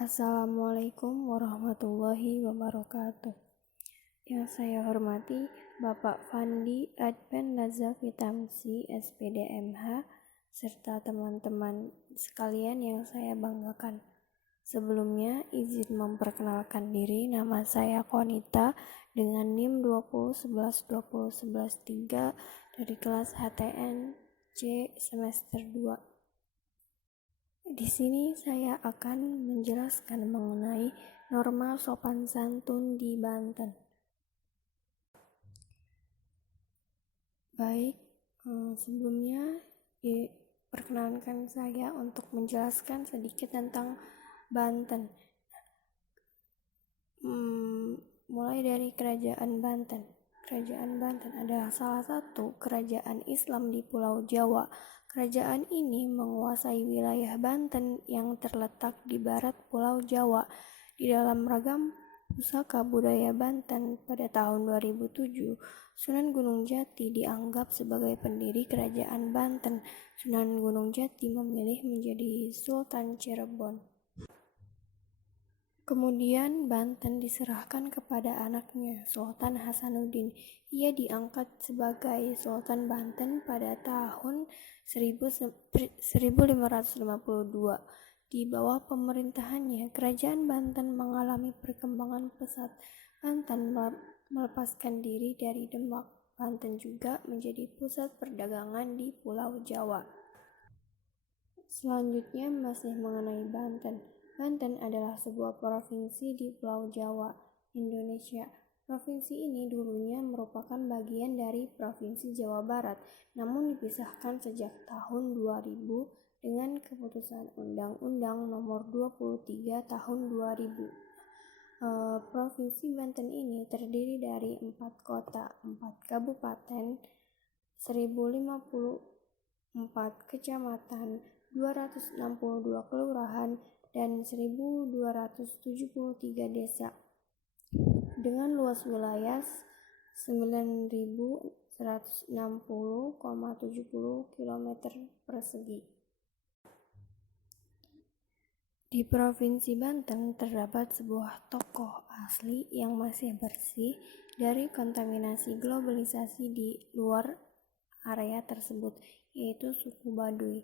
Assalamualaikum warahmatullahi wabarakatuh. Yang saya hormati Bapak Fandi Adven Lazafi Tamsi, SPD MH, serta teman-teman sekalian yang saya banggakan. Sebelumnya, izin memperkenalkan diri, nama saya Konita dengan NIM 20112011 dari kelas HTN C semester 2. Di sini saya akan menjelaskan mengenai norma sopan santun di Banten. Baik, sebelumnya perkenankan saya untuk menjelaskan sedikit tentang Banten. Mulai dari Kerajaan Banten. Kerajaan Banten adalah salah satu kerajaan Islam di Pulau Jawa. Kerajaan ini menguasai wilayah Banten yang terletak di barat Pulau Jawa. Di dalam ragam pusaka budaya Banten pada tahun 2007, Sunan Gunung Jati dianggap sebagai pendiri Kerajaan Banten. Sunan Gunung Jati memilih menjadi Sultan Cirebon. Kemudian Banten diserahkan kepada anaknya, Sultan Hasanuddin. Ia diangkat sebagai Sultan Banten pada tahun 1552. Di bawah pemerintahannya, Kerajaan Banten mengalami perkembangan pesat. Banten melepaskan diri dari Demak. Banten juga menjadi pusat perdagangan di Pulau Jawa. Selanjutnya masih mengenai Banten. Banten adalah sebuah provinsi di Pulau Jawa, Indonesia. Provinsi ini dulunya merupakan bagian dari Provinsi Jawa Barat, namun dipisahkan sejak tahun 2000 dengan keputusan Undang-Undang Nomor 23 Tahun 2000. Provinsi Banten ini terdiri dari 4 kota, 4 kabupaten, 1054 kecamatan, 262 kelurahan, dan 1273 desa dengan luas wilayah 9.160,70 km persegi. Di Provinsi Banten terdapat sebuah tokoh asli yang masih bersih dari kontaminasi globalisasi di luar area tersebut, yaitu suku Baduy.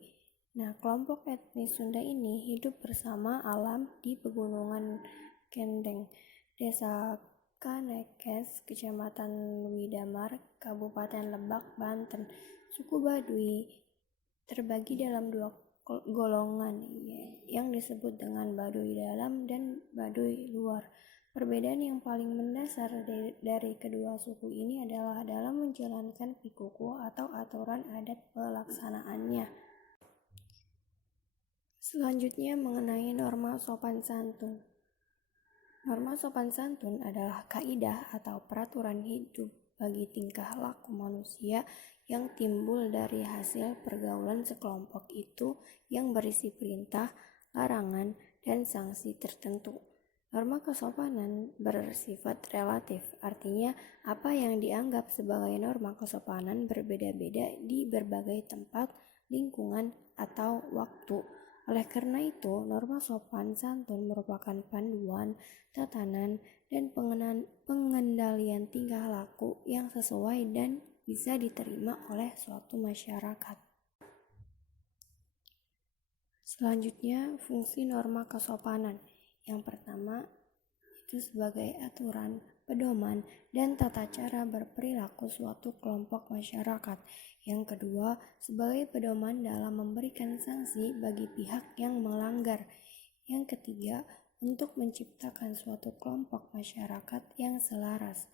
Nah, kelompok etnis Sunda ini hidup bersama alam di Pegunungan Kendeng, Desa Kanekes, Kecamatan Widamar, Kabupaten Lebak, Banten. Suku Baduy terbagi dalam 2 golongan yang disebut dengan Baduy dalam dan Baduy luar. Perbedaan yang paling mendasar dari kedua suku ini adalah dalam menjalankan pikuku atau aturan adat pelaksanaannya. Selanjutnya mengenai norma sopan santun. Norma sopan santun adalah kaidah atau peraturan hidup bagi tingkah laku manusia yang timbul dari hasil pergaulan sekelompok itu yang berisi perintah, larangan, dan sanksi tertentu. Norma kesopanan bersifat relatif, artinya apa yang dianggap sebagai norma kesopanan berbeda-beda di berbagai tempat, lingkungan, atau waktu. Oleh karena itu, norma sopan santun merupakan panduan, tatanan, dan pengendalian tingkah laku yang sesuai dan bisa diterima oleh suatu masyarakat. Selanjutnya, fungsi norma kesopanan. Yang pertama, itu sebagai aturan, pedoman, dan tata cara berperilaku suatu kelompok masyarakat. Yang kedua, sebagai pedoman dalam memberikan sanksi bagi pihak yang melanggar. Yang ketiga, untuk menciptakan suatu kelompok masyarakat yang selaras.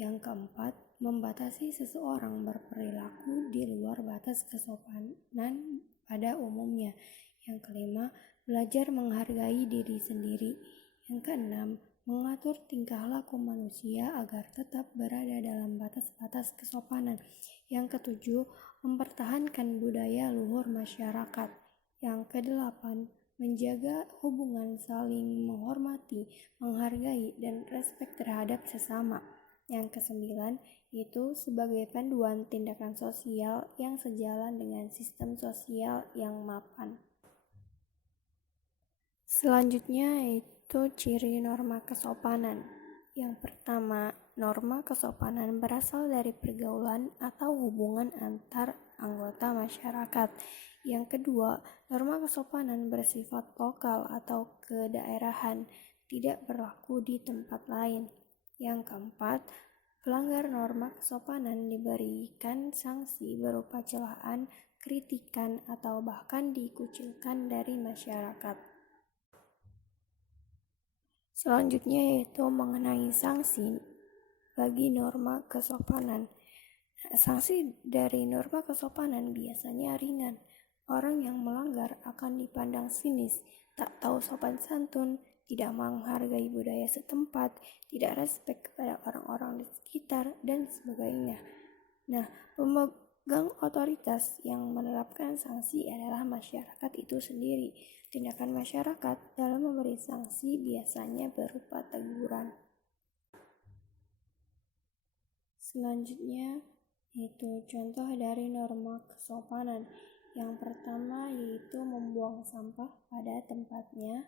Yang keempat, membatasi seseorang berperilaku di luar batas kesopanan pada umumnya. Yang kelima, belajar menghargai diri sendiri. Yang keenam, mengatur tingkah laku manusia agar tetap berada dalam batas-batas kesopanan. Yang ketujuh, mempertahankan budaya luhur masyarakat. Yang kedelapan, menjaga hubungan saling menghormati, menghargai, dan respek terhadap sesama. Yang kesembilan, itu sebagai panduan tindakan sosial yang sejalan dengan sistem sosial yang mapan. Selanjutnya yaitu ciri norma kesopanan. Yang pertama, norma kesopanan berasal dari pergaulan atau hubungan antar anggota masyarakat. Yang kedua, norma kesopanan bersifat lokal atau kedaerahan, tidak berlaku di tempat lain. Yang keempat, pelanggar norma kesopanan diberikan sanksi berupa celaan, kritikan, atau bahkan dikucilkan dari masyarakat. Selanjutnya yaitu mengenai sanksi bagi norma kesopanan. Sanksi dari norma kesopanan biasanya ringan. Orang yang melanggar akan dipandang sinis, tak tahu sopan santun, tidak menghargai budaya setempat, tidak respek kepada orang-orang di sekitar, dan sebagainya. Nah, pemegang otoritas yang menerapkan sanksi adalah masyarakat itu sendiri. Tindakan masyarakat dalam memberi sanksi biasanya berupa teguran. Selanjutnya yaitu contoh dari norma kesopanan. Yang pertama yaitu membuang sampah pada tempatnya.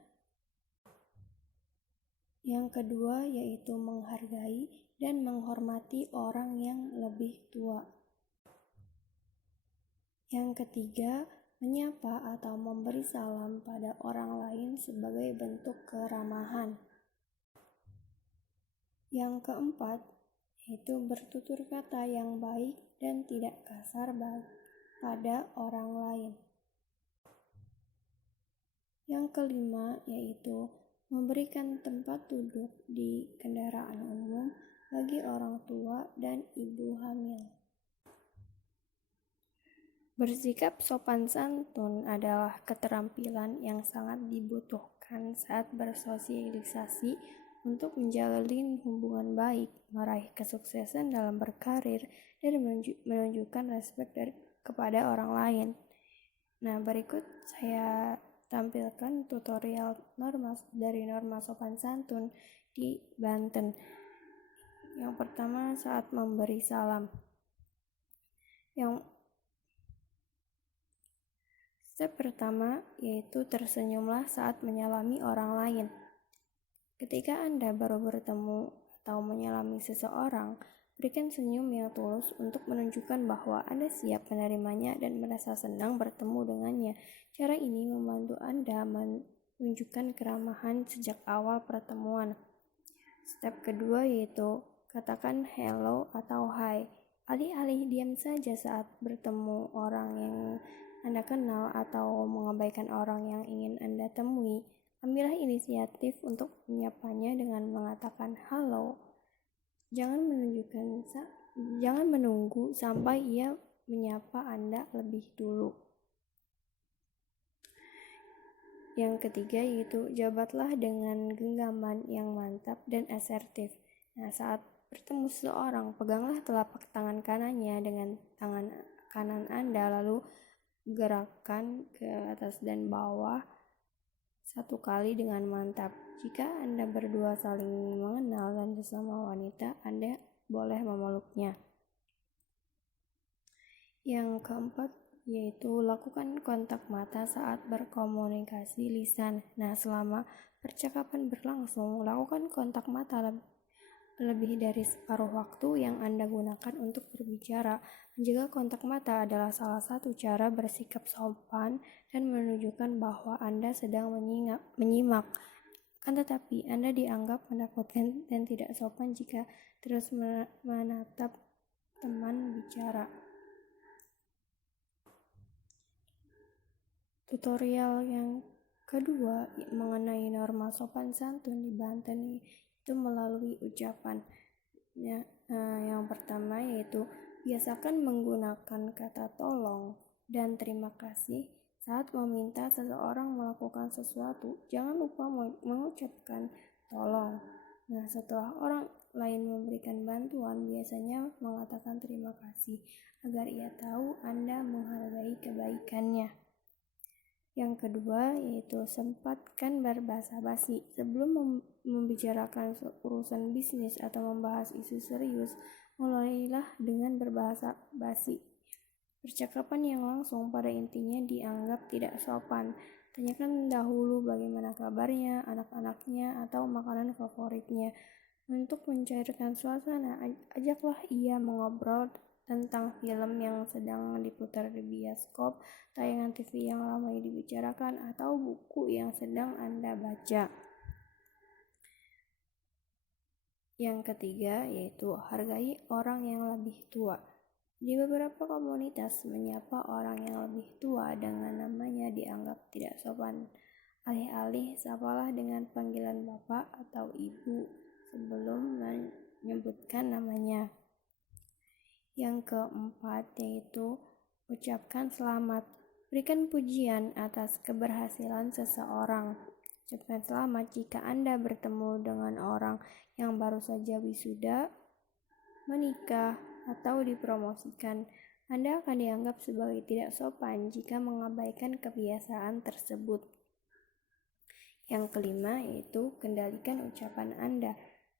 Yang kedua yaitu menghargai dan menghormati orang yang lebih tua. Yang ketiga, menyapa atau memberi salam pada orang lain sebagai bentuk keramahan. Yang keempat, yaitu bertutur kata yang baik dan tidak kasar pada orang lain. Yang kelima, yaitu memberikan tempat duduk di kendaraan umum bagi orang tua dan ibu hamil. Bersikap sopan santun adalah keterampilan yang sangat dibutuhkan saat bersosialisasi untuk menjalin hubungan baik, meraih kesuksesan dalam berkarir, dan menunjukkan respek kepada orang lain. Nah, berikut saya tampilkan tutorial dari norma sopan santun di Banten. Yang pertama, saat memberi salam. Step pertama yaitu tersenyumlah saat menyalami orang lain. Ketika Anda baru bertemu atau menyalami seseorang, berikan senyum yang tulus untuk menunjukkan bahwa Anda siap menerimanya dan merasa senang bertemu dengannya. Cara ini membantu Anda menunjukkan keramahan sejak awal pertemuan. Step kedua yaitu katakan hello atau hi. Alih-alih diam saja saat bertemu orang yang Anda kenal atau mengabaikan orang yang ingin Anda temui, ambillah inisiatif untuk menyapanya dengan mengatakan halo. Jangan menunggu sampai ia menyapa Anda lebih dulu. Yang ketiga yaitu jabatlah dengan genggaman yang mantap dan asertif. Nah, saat bertemu seseorang, peganglah telapak tangan kanannya dengan tangan kanan Anda, lalu gerakan ke atas dan bawah 1 kali dengan mantap. Jika Anda berdua saling mengenal dan sesama wanita, Anda boleh memeluknya. Yang keempat yaitu lakukan kontak mata saat berkomunikasi lisan. Nah, selama percakapan berlangsung, lakukan kontak mata lebih dari separuh waktu yang Anda gunakan untuk berbicara. Menjaga kontak mata adalah salah satu cara bersikap sopan dan menunjukkan bahwa Anda sedang menyimak. Kan tetapi Anda dianggap menakutkan dan tidak sopan jika terus menatap teman bicara. Tutorial yang kedua mengenai norma sopan santun di Banten itu melalui ucapan. Yang pertama yaitu biasakan menggunakan kata tolong dan terima kasih saat meminta seseorang melakukan sesuatu. Jangan lupa mengucapkan tolong. Nah, setelah orang lain memberikan bantuan, biasanya mengatakan terima kasih agar ia tahu Anda menghargai kebaikannya. Yang kedua yaitu sempatkan berbahasa basi. Sebelum membicarakan urusan bisnis atau membahas isu serius, mulailah dengan berbahasa basi. Percakapan yang langsung pada intinya dianggap tidak sopan. Tanyakan dahulu bagaimana kabarnya, anak-anaknya, atau makanan favoritnya. Untuk mencairkan suasana, ajaklah ia mengobrol tentang film yang sedang diputar di bioskop, tayangan TV yang ramai dibicarakan, atau buku yang sedang Anda baca. Yang ketiga yaitu hargai orang yang lebih tua. Di beberapa komunitas, menyapa orang yang lebih tua dengan namanya dianggap tidak sopan. Alih-alih, sapalah dengan panggilan bapak atau ibu sebelum menyebutkan namanya. Yang keempat yaitu ucapkan selamat. Berikan pujian atas keberhasilan seseorang. Ucapkan selamat jika Anda bertemu dengan orang yang baru saja wisuda, menikah, atau dipromosikan. Anda akan dianggap sebagai tidak sopan jika mengabaikan kebiasaan tersebut. Yang kelima yaitu kendalikan ucapan Anda.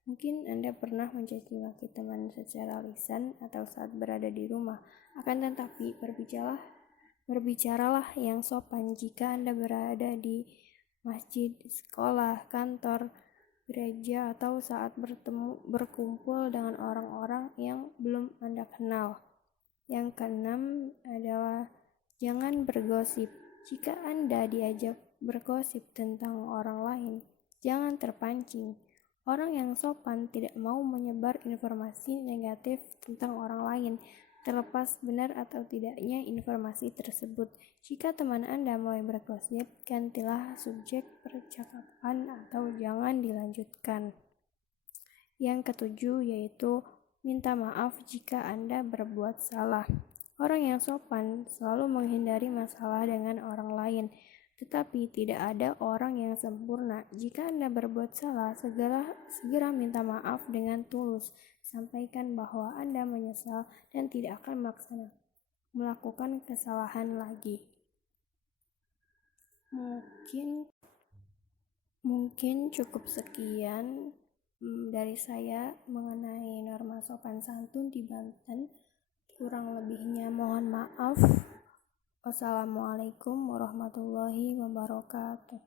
Mungkin Anda pernah mencaci maki teman secara lisan atau saat berada di rumah. Akan tetapi berbicaralah yang sopan jika Anda berada di masjid, sekolah, kantor, gereja, atau saat berkumpul dengan orang-orang yang belum Anda kenal. Yang keenam adalah jangan bergosip. Jika Anda diajak bergosip tentang orang lain, jangan terpancing. Orang yang sopan tidak mau menyebar informasi negatif tentang orang lain, terlepas benar atau tidaknya informasi tersebut. Jika teman Anda mulai bergosip, gantilah subjek percakapan atau jangan dilanjutkan. Yang ketujuh yaitu minta maaf jika Anda berbuat salah. Orang yang sopan selalu menghindari masalah dengan orang lain, tetapi tidak ada orang yang sempurna. Jika Anda berbuat salah, segera minta maaf dengan tulus. Sampaikan bahwa Anda menyesal dan tidak akan melakukan kesalahan lagi. Mungkin cukup sekian dari saya mengenai norma sopan santun di Banten. Kurang lebihnya mohon maaf. Wassalamualaikum warahmatullahi wabarakatuh.